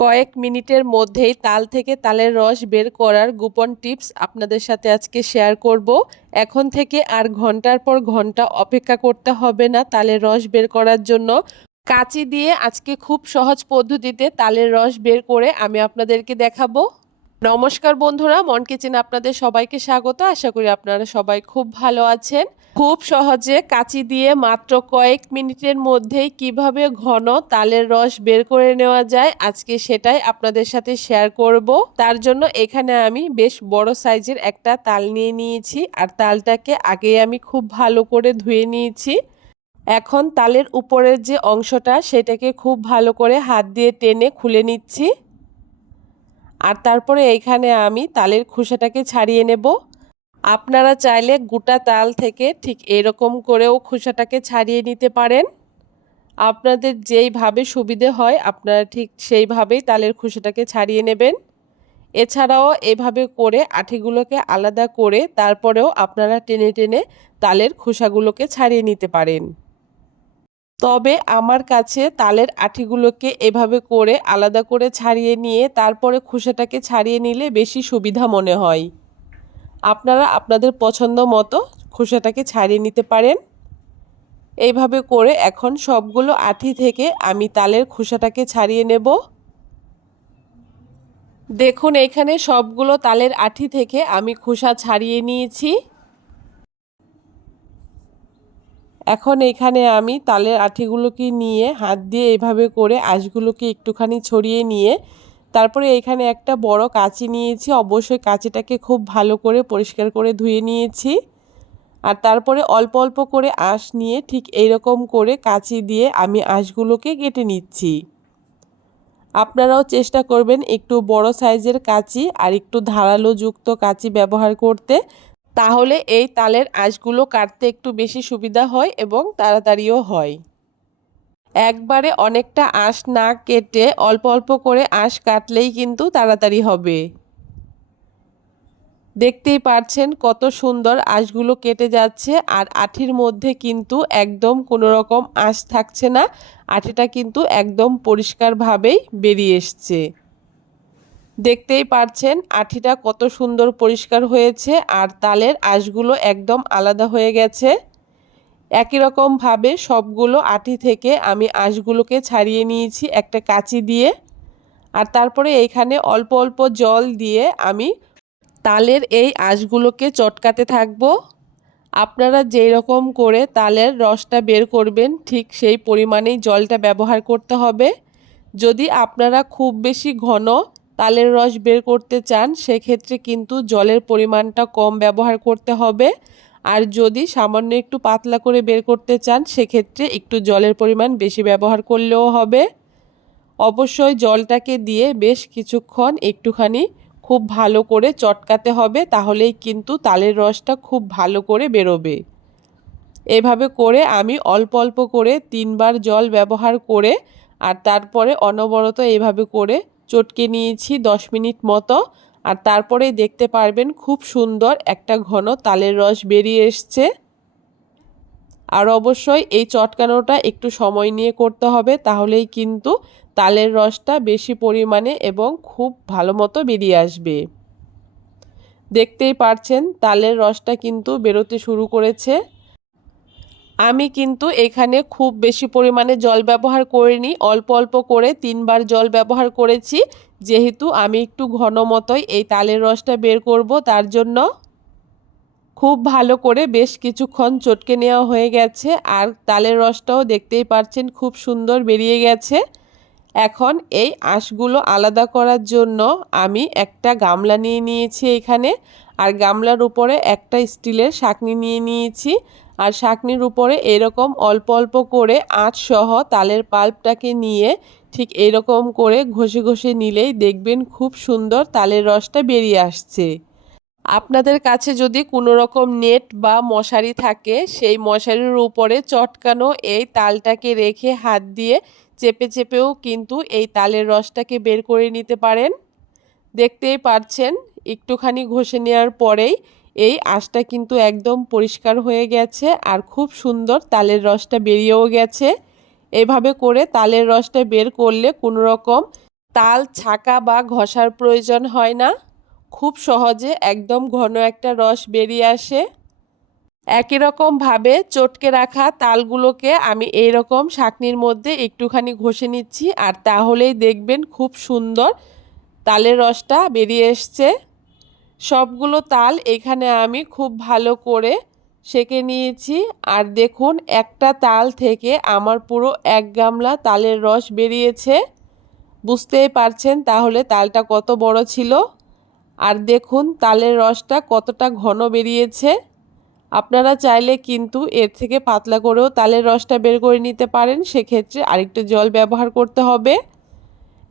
কয়েক মিনিটের মধ্যেই তাল থেকে তালের রস বের করার গোপন টিপস আপনাদের সাথে আজকে শেয়ার করব। এখন থেকে আর ঘণ্টার পর ঘণ্টা অপেক্ষা করতে হবে না তালের রস বের করার জন্য। কাঁচি দিয়ে আজকে খুব সহজ পদ্ধতিতে তালের রস বের করে আমি আপনাদেরকে দেখাবো। নমস্কার বন্ধুরা, মন কিচেন আপনাদের সবাইকে স্বাগত। আশা করি আপনারা সবাই খুব ভালো আছেন। খুব সহজে কাঁচি দিয়ে মাত্র কয়েক মিনিটের মধ্যেই কীভাবে ঘন তালের রস বের করে নেওয়া যায়, আজকে সেটাই আপনাদের সাথে শেয়ার করব। তার জন্য এখানে আমি বেশ বড় সাইজের একটা তাল নিয়ে নিয়েছি, আর তালটাকে আগে আমি খুব ভালো করে ধুয়ে নিয়েছি। এখন তালের উপরের যে অংশটা, সেটাকে খুব ভালো করে হাত দিয়ে টেনে খুলে নিচ্ছি। আর তারপরে এইখানে আমি তালের খোসাটাকে ছাড়িয়ে নেব। আপনারা চাইলে গোটা তাল থেকে ঠিক এরকম করেও খোসাটাকে ছাড়িয়ে নিতে পারেন। আপনাদের যেইভাবে সুবিধে হয়, আপনারা ঠিক সেইভাবেই তালের খোসাটাকে ছাড়িয়ে নেবেন। এছাড়াও এভাবে করে আঠিগুলোকে আলাদা করে তারপরেও আপনারা টেনে টেনে তালের খোসাগুলোকে ছাড়িয়ে নিতে পারেন। তবে আমার কাছে তালের আঠিগুলোকে এভাবে করে আলাদা করে ছাড়িয়ে নিয়ে তারপরে খোসাটাকে ছাড়িয়ে নিলে বেশি সুবিধা মনে হয়। আপনারা আপনাদের পছন্দ মতো খোসাটাকে ছাড়িয়ে নিতে পারেন। এইভাবে করে এখন সবগুলো আঠি থেকে আমি তালের খোসাটাকে ছাড়িয়ে নেব। দেখুন, এখানে সবগুলো তালের আঠি থেকে আমি খোসা ছাড়িয়ে নিয়েছি। এখন এখানে আমি তালের আঠিগুলোকে নিয়ে হাত দিয়ে এভাবে করে আঁশগুলোকে একটুখানি ছড়িয়ে নিয়ে তারপরে এখানে একটা বড় কাঁচি নিয়েছি। অবশ্যই কাঁচিটাকে খুব ভালো করে পরিষ্কার করে ধুয়ে নিয়েছি। আর তারপরে অল্প অল্প করে আঁশ নিয়ে ঠিক এইরকম করে কাঁচি দিয়ে আমি আঁশগুলোকে কেটে নিচ্ছি। আপনারাও চেষ্টা করবেন একটু বড় সাইজের কাঁচি আর একটু ধারালো যুক্ত কাঁচি ব্যবহার করতে। তাহলে এই তালের আঁশগুলো কাটতে একটু বেশি সুবিধা হয় এবং তাড়াতাড়িও হয়। একবারে অনেকটা আঁশ না কেটে অল্প অল্প করে আঁশ কাটলেই কিন্তু তাড়াতাড়ি হবে। দেখতেই পারছেন কত সুন্দর আঁশগুলো কেটে যাচ্ছে আর আঠির মধ্যে কিন্তু একদম কোনো রকম আঁশ থাকছে না। আঠিটা কিন্তু একদম পরিষ্কারভাবেই বেরিয়ে এসছে। দেখতেই পারছেন আঠিটা কত সুন্দর পরিষ্কার হয়েছে আর তালের আঁশগুলো একদম আলাদা হয়ে গেছে। একই রকমভাবে সবগুলো আটি থেকে আমি আঁশগুলোকে ছাড়িয়ে নিয়েছি একটা কাঁচি দিয়ে। আর তারপরে এইখানে অল্প অল্প জল দিয়ে আমি তালের এই আঁশগুলোকে চটকাতে থাকব। আপনারা যেই রকম করে তালের রসটা বের করবেন ঠিক সেই পরিমাণেই জলটা ব্যবহার করতে হবে। যদি আপনারা খুব বেশি ঘন তালের রস বের করতে চান, সেক্ষেত্রে কিন্তু জলের পরিমাণটা কম ব্যবহার করতে হবে। আর যদি সামান্য একটু পাতলা করে বের করতে চান, সেক্ষেত্রে একটু জলের পরিমাণ বেশি ব্যবহার করলেও হবে। অবশ্যই জলটাকে দিয়ে বেশ কিছুক্ষণ একটুখানি খুব ভালো করে চটকাতে হবে, তাহলেই কিন্তু তালের রসটা খুব ভালো করে বেরোবে। এভাবে করে আমি অল্প অল্প করে তিনবার জল ব্যবহার করে, আর তারপরে অনবরত এভাবে করে চটকে নিয়েছি দশ মিনিট মতো। আর তারপরে দেখতে পারবেন খুব সুন্দর একটা ঘন তালের রস বেরিয়ে এসছে। আর অবশ্যই এই চটকানোটা একটু সময় নিয়ে করতে হবে, তাহলেই কিন্তু তালের রসটা বেশি পরিমাণে এবং খুব ভালো মতো বেরিয়ে আসবে। দেখতেই পারছেন, তালের রসটা কিন্তু বেরোতে শুরু করেছে। আমি কিন্তু এখানে খুব বেশি পরিমাণে জল ব্যবহার করিনি, অল্প অল্প করে তিনবার জল ব্যবহার করেছি। যেহেতু আমি একটু ঘন মতোই এই তালের রসটা বের করব, তার জন্য খুব ভালো করে বেশ কিছুক্ষণ চটকে নেওয়া হয়ে গেছে। আর তালের রসটাও দেখতেই পাচ্ছেন খুব সুন্দর বেরিয়ে গেছে। এখন এই আঁশগুলো আলাদা করার জন্য আমি একটা গামলা নিয়ে নিয়েছি এখানে। আর গামলার উপরে একটা স্টিলের শাকনি নিয়ে নিয়েছি। আর শাকনির উপরে এরকম অল্প অল্প করে আঁচ সহ তালের পাল্পটাকে নিয়ে ঠিক এরকম করে ঘষে ঘষে নিলেই দেখবেন খুব সুন্দর তালের রসটা বেরিয়ে আসছে। আপনাদের কাছে যদি কোনো রকম নেট বা মশারি থাকে, সেই মশারির উপরে চটকানো এই তালটাকে রেখে হাত দিয়ে চেপে চেপেও কিন্তু এই তালের রসটাকে বের করে নিতে পারেন। দেখতেই পারছেন, একটুখানি ঘষে নেওয়ার পরেই এই আঁশটা কিন্তু একদম পরিষ্কার হয়ে গেছে আর খুব সুন্দর তালের রসটা বেরিয়েও গেছে। এভাবে করে তালের রসটা বের করলে কোনো রকম তাল ছাকা বা ঘষার প্রয়োজন হয় না। খুব সহজে একদম ঘন একটা রস বেরিয়ে আসে। একই রকমভাবে চটকে রাখা তালগুলোকে আমি এই রকম শাকনির মধ্যে একটুখানি ঘষে নিচ্ছি আর তাহলেই দেখবেন খুব সুন্দর তালের রসটা বেরিয়ে এসছে। সবগুলো তাল এখানে আমি খুব ভালো করে সেকে নিয়েছি। আর দেখুন, একটা তাল থেকে আমার পুরো এক গামলা তালের রস বেরিয়েছে। বুঝতেই পারছেন তাহলে তালটা কত বড় ছিল? আর দেখুন, তালের রসটা কতটা ঘন বেরিয়েছে। আপনারা চাইলে কিন্তু এর থেকে পাতলা করেও তালের রসটা বের করে নিতে পারেন। সেক্ষেত্রে আরেকটু জল ব্যবহার করতে হবে।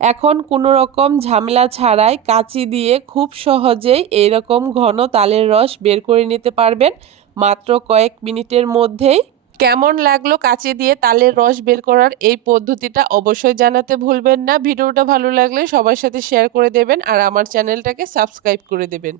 এখন কোনো রকম ঝামেলা ছাড়াই কাঁচি দিয়ে খুব সহজেই এইরকম ঘন তালের রস বের করে নিতে পারবেন। মাত্র কয়েক মিনিটের মধ্যেই। কেমন লাগল কাঁচি দিয়ে তালের রস বের করার এই পদ্ধতিটা অবশ্যই জানাতে ভুলবেন না। ভিডিওটা ভালো লাগলে সবার সাথে শেয়ার করে দেবেন আর আমার চ্যানেলটাকে সাবস্ক্রাইব করে দেবেন।